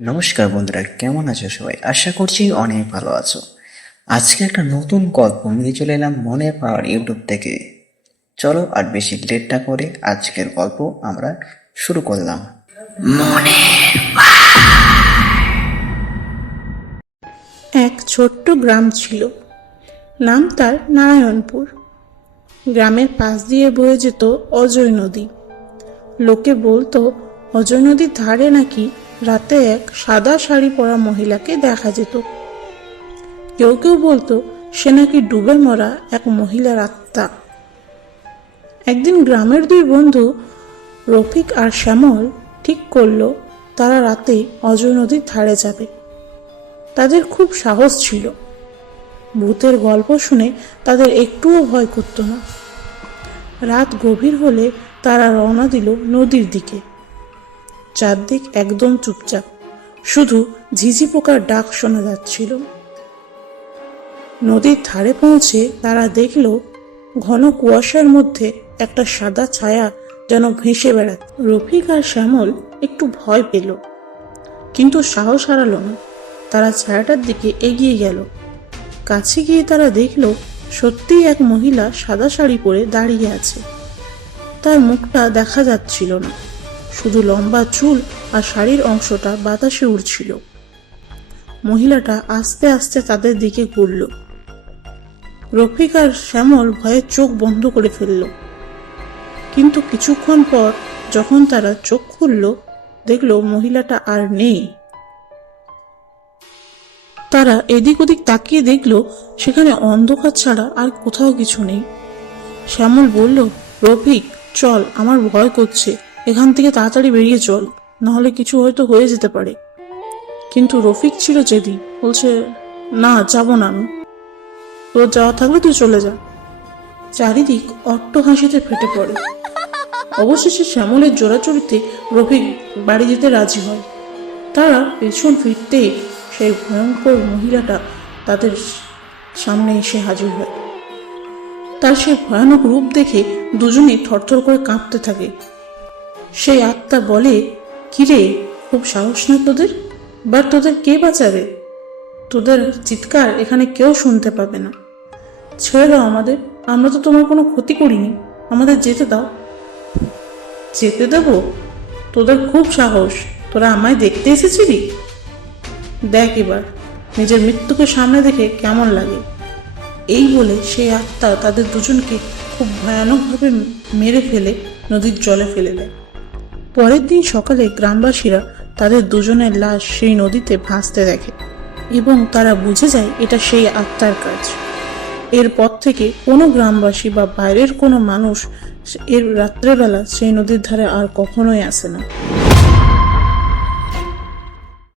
নমস্কার বন্ধুরা কেমন আছো সবাই? আশা করছি অনেক ভালো আছো। আজকে একটা নতুন গল্প নিয়ে চলে এলাম মনের পাওয়ার ইউটিউব থেকে। চলো আর বেশি লেট না করে আজকের গল্প আমরা শুরু করলাম। এক ছোট্ট গ্রাম ছিল। নাম তার নারায়ণপুর। গ্রামের পাশ দিয়ে বয়ে যেত অজয় নদী। লোকে বলতো অজয় নদীর ধারে নাকি রাতে এক সাদা শাড়ি পরা মহিলাকে দেখা যেত। কেউ কেউ বলতো, সে নাকি ডুবে মরা এক মহিলার আত্মা। একদিন গ্রামের দুই বন্ধু রফিক আর শ্যামল ঠিক করল, তারা রাতে অজয় নদীর ধারে যাবে। তাদের খুব সাহস ছিল। ভূতের গল্প শুনে তাদের একটুও ভয় করত না। রাত গভীর হলে তারা রওনা দিল নদীর দিকে। চারদিক একদম চুপচাপ। শুধু ঝিঝি পোকার ডাক শোনা যাচ্ছিল। নদীর ধারে পৌঁছে তারা দেখল ঘন কুয়াশার মধ্যে একটা সাদা ছায়া যেন ভেসে বেড়াত রফিক আর শ্যামল একটু ভয় পেল, কিন্তু সাহস হারাল না। তারা ছায়াটার দিকে এগিয়ে গেল। কাছে গিয়ে তারা দেখল সত্যিই এক মহিলা সাদা শাড়ি পরে দাঁড়িয়ে আছে। তার মুখটা দেখা যাচ্ছিল না। শুধু লম্বা চুল আর শাড়ির অংশটা বাতাসে উড়ছিল। মহিলাটা আস্তে আস্তে তাদের দিকে ঘুরল। রফিক আর শ্যামল ভয়ে চোখ বন্ধ করে ফেলল। কিন্তু কিছুক্ষণ পর যখন তারা চোখ খুলল, দেখল মহিলাটা আর নেই। তারা এদিক ওদিক তাকিয়ে দেখল, সেখানে অন্ধকার ছাড়া আর কোথাও কিছু নেই। শ্যামল বলল, রফিক, চল, আমার ভয় করছে। এখান থেকে তাড়াতাড়ি বেরিয়ে চল, নাহলে কিছু হয়তো হয়ে যেতে পারে। কিন্তু রফিক ছিল জেদি, বলছে, না, যাব না আমি। তোর যাওয়া থাকলে তুই চলে যা। চারিদিক অট্ট হাসিতে ফেটে পড়ে। অবশেষে শ্যামলের জোড়াচড়িতে রফিক বাড়ি যেতে রাজি হয়। তারা পেছন ফিরতেই সেই ভয়ঙ্কর মহিলাটা তাদের সামনে এসে হাজির হয়। তার সেই ভয়ানক রূপ দেখে দুজনেই থরথর করে কাঁপতে থাকে। সেই আত্মা বলে, কিরে, খুব সাহস না তোদের? বা তোদের কে বাঁচাবে? তোদের চিৎকার এখানে কেউ শুনতে পাবে না। ছেড়ে দাও আমাদের, আমরা তো তোমার কোনো ক্ষতি করিনি। আমাদের যেতে দাও। যেতে দেব? তোদের খুব সাহস। তোরা আমায় দেখতে এসেছিলি? দেখ এবার, নিজের মৃত্যুকে সামনে দেখে কেমন লাগে। এই বলে সেই আত্মা তাদের দুজনকে খুব ভয়ানকভাবে মেরে ফেলে, নদীর জলে ফেলে দেয়। পরের দিন সকালে গ্রামবাসীরা তাদের দুজনের লাশ সেই নদীতে ভাসতে দেখে এবং তারা বুঝে যায় এটা সেই আত্মার কাজ। এরপর থেকে কোনো গ্রামবাসী বা বাইরের কোনো মানুষ এর রাত্রেবেলা সেই নদীর ধারে আর কখনোই আসে না।